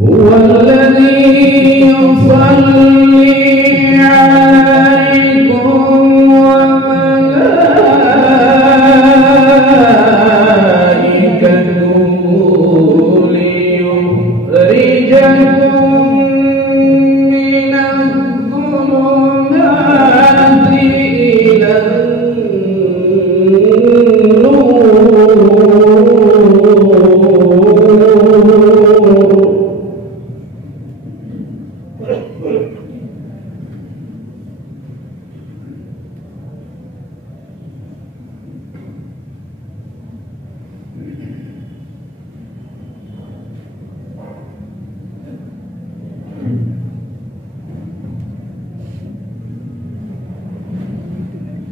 هو الذي يصلي عليكم وملائكته ليخرجكم من الظلمات إلى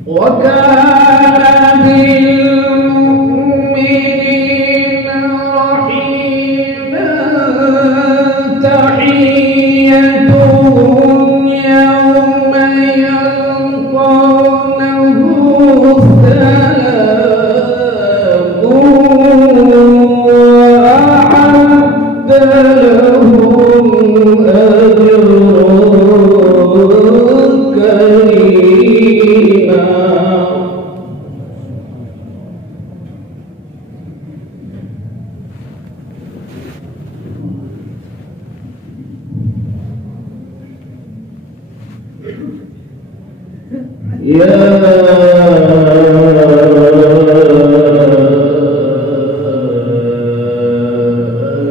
وكان بالمؤمنين رحيما تحيتهم يوم يلقونه سلام وأعد لهم أجرا كريما. يا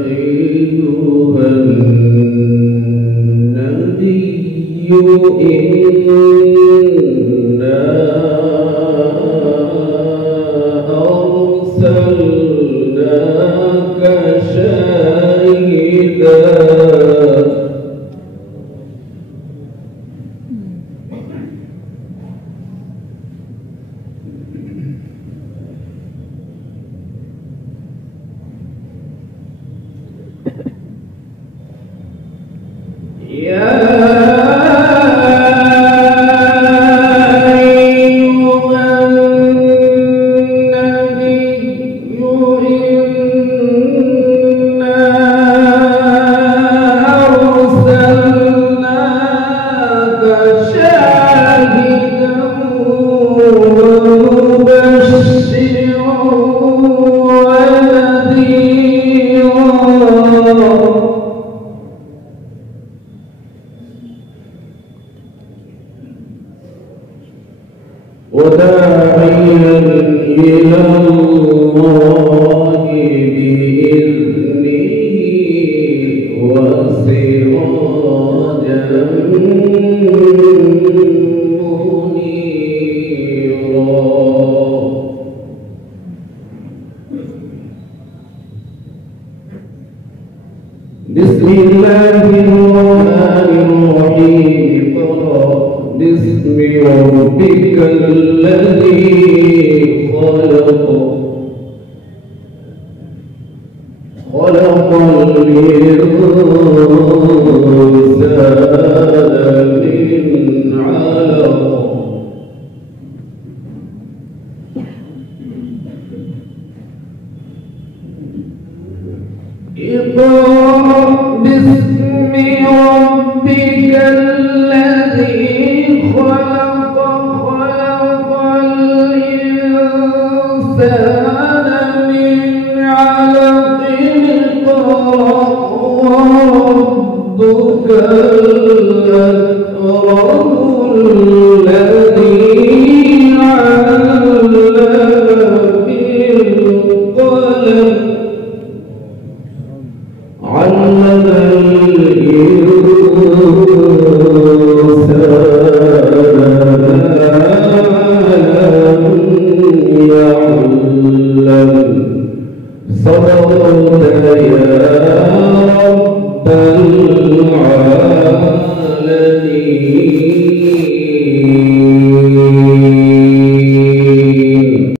أيها النبي إنا أرسلناك شاهدا وداعيا إلى الله بإذنه وسراجا منيرا. بسم الله الرحمن الرحيم. باسم ربك الذي خلق الإنسان من علق. اقرأ باسم ربك الذي خلق الإنسان من علق. اقرأ وربك الأكرم الذي علم بالقلم علم صدقت يا رب العالمين.